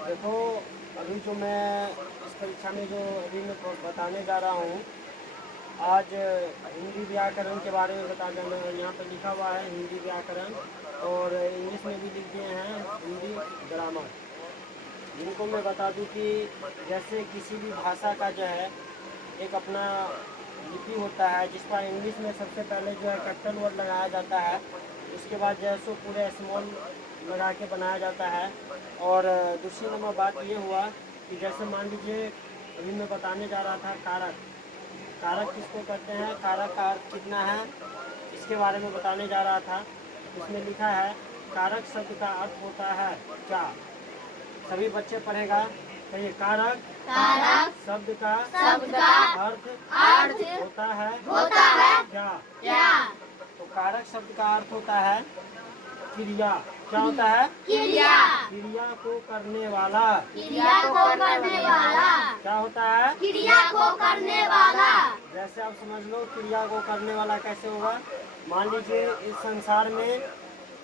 देखो, अभी जो मैं इस परीक्षा में जो अभी मैं बताने जा रहा हूँ, आज हिंदी व्याकरण के बारे में बता देना। यहाँ पर लिखा हुआ है हिंदी व्याकरण, और इंग्लिश में भी लिख दिए हैं हिंदी ग्रामर। जिनको मैं बता दूँ कि जैसे किसी भी भाषा का जो है एक अपना लिपि होता है, जिस पर इंग्लिश में सबसे पहले जो है कैपिटल वर्ड लगाया जाता है, उसके बाद जो है सो पूरे स्मॉल लगा के बनाया जाता है। और दूसरी नंबर बात ये हुआ कि जैसे मान लीजिए अभी मैं बताने जा रहा था कारक। कारक किसको कहते हैं, कारक का अर्थ कितना है, इसके बारे में बताने जा रहा था। इसमें लिखा है कारक शब्द का अर्थ होता है क्या। सभी बच्चे पढ़ेगा। कहिए, कारक कारक शब्द का अर्थ होता है क्या। तो कारक शब्द का अर्थ होता है क्रिया। क्या होता है, क्रिया क्रिया को करने वाला। क्रिया को करने वाला क्या होता है, क्रिया को करने वाला। जैसे आप समझ लो क्रिया को करने वाला कैसे होगा। मान लीजिए इस संसार में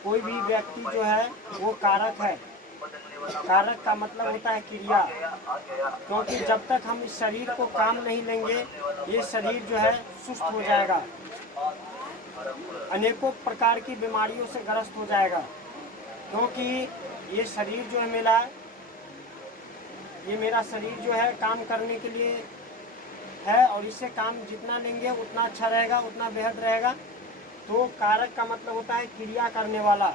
कोई भी व्यक्ति जो है वो कारक है। कारक का मतलब होता है क्रिया, क्योंकि जब तक हम इस शरीर को काम नहीं लेंगे ये शरीर जो है सुस्त हो जाएगा, अनेकों प्रकार की बीमारियों से ग्रस्त हो जाएगा। क्योंकि ये शरीर जो है मेरा शरीर जो है काम करने के लिए है, और इससे काम जितना लेंगे उतना अच्छा रहेगा, उतना बेहद रहेगा। तो कारक का मतलब होता है क्रिया करने वाला।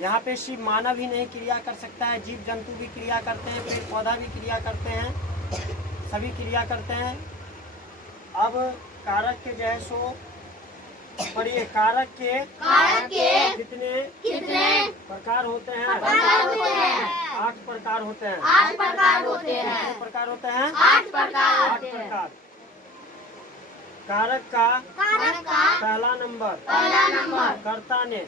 यहाँ पे सिर्फ मानव ही नहीं क्रिया कर सकता है, जीव जंतु भी क्रिया करते हैं, पेड़ पौधा भी क्रिया करते हैं, सभी क्रिया करते हैं। अब कारक के जो है सो पढ़िए, कारक के कितने प्रकार होते हैं। 8 प्रकार होते हैं। 8 प्रकार होते हैं। कितने प्रकार होते हैं, 8 प्रकार 8 होते हैं। प्रकार। कारक का पहला नंबर कर्ता ने।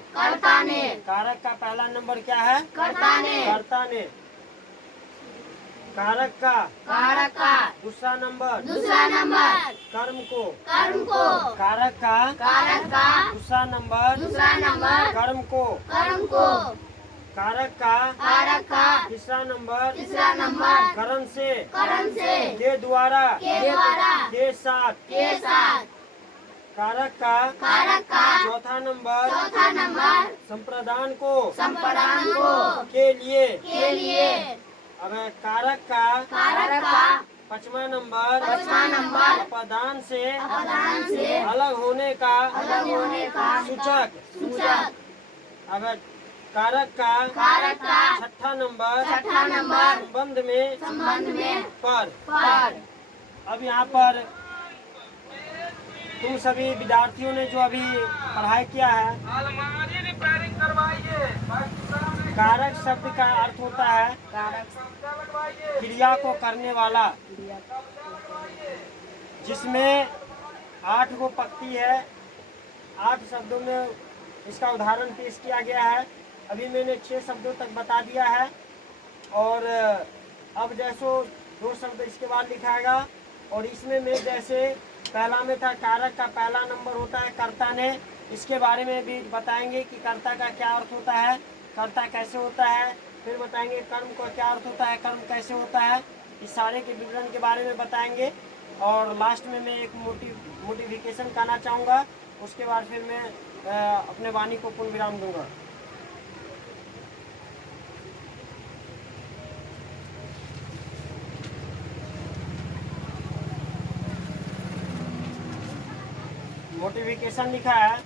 कारक का पहला नंबर क्या है, कर्ता ने। कारक का दूसरा नंबर कर्म को। कारक का दूसरा नंबर कर्म को। कारक का तीसरा नंबर करण से के द्वारा के साथ। कारक का चौथा नंबर संप्रदान को के लिए। अब कारक का पांचवा नंबर अपादान से अलग होने का सूचक। अब कारक का छठा नंबर संबंध में पर। अब यहाँ पर तुम सभी विद्यार्थियों ने जो अभी पढ़ाई किया है, कारक शब्द का अर्थ होता है क्रिया को करने वाला, जिसमें 8 गो पंक्ति है। 8 शब्दों में इसका उदाहरण पेश किया गया है। अभी मैंने 6 शब्दों तक बता दिया है, और अब जैसो 2 शब्द इसके बाद लिखाएगा। और इसमें मैं जैसे पहला में था कारक का पहला नंबर होता है कर्ता ने, इसके बारे में भी बताएंगे कि कर्ता का क्या अर्थ होता है, कर्ता कैसे होता है। फिर बताएंगे कर्म का क्या अर्थ होता है, कर्म कैसे होता है। इस सारे के विवरण के बारे में बताएंगे। और लास्ट में मैं एक मोटिवेशन करना चाहूँगा, उसके बाद फिर मैं अपने वाणी को पूर्ण विराम दूंगा। मोटिवेशन लिखा है,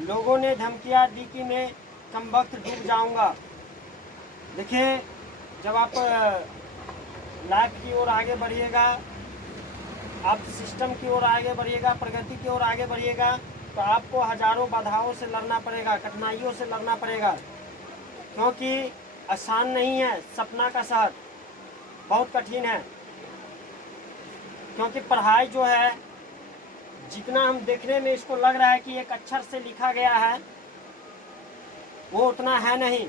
लोगों ने धमकियां दी कि मैं कम वक्त डूब जाऊंगा। देखिए, जब आप लाइफ की ओर आगे बढ़िएगा, आप सिस्टम की ओर आगे बढ़िएगा, प्रगति की ओर आगे बढ़िएगा, तो आपको हजारों बाधाओं से लड़ना पड़ेगा, कठिनाइयों से लड़ना पड़ेगा। क्योंकि आसान नहीं है सपना का शहर, बहुत कठिन है। क्योंकि पढ़ाई जो है, जितना हम देखने में इसको लग रहा है कि एक अक्षर से लिखा गया है, वो उतना है नहीं,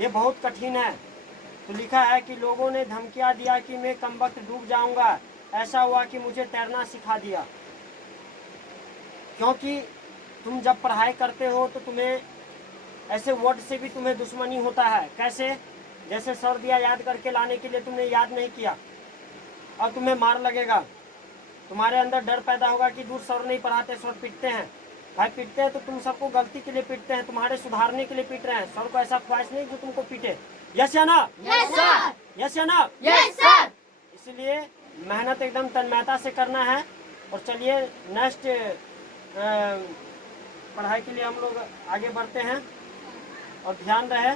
ये बहुत कठिन है। तो लिखा है कि लोगों ने धमकियां दिया कि मैं कम वक्त डूब जाऊंगा। ऐसा हुआ कि मुझे तैरना सिखा दिया। क्योंकि तुम जब पढ़ाई करते हो तो तुम्हें ऐसे वर्ड से भी तुम्हें दुश्मनी होता है। कैसे? जैसे सर दिया याद करके लाने के लिए तुमने याद नहीं किया और तुम्हें मार लगेगा, तुम्हारे अंदर डर पैदा होगा कि दूर सर नहीं पढ़ाते, सर पीटते हैं। भाई पीटते हैं तो तुम सबको गलती के लिए पीटते हैं, तुम्हारे सुधारने के लिए पीट रहे हैं। सर को ऐसा ख्वाहिश नहीं जो तुमको पीटे। यस या ना? Yes sir. यस या ना? Yes sir. इसलिए मेहनत एकदम तन्मयता से करना है। और चलिए नेक्स्ट पढ़ाई के लिए हम लोग आगे बढ़ते हैं और ध्यान रहे।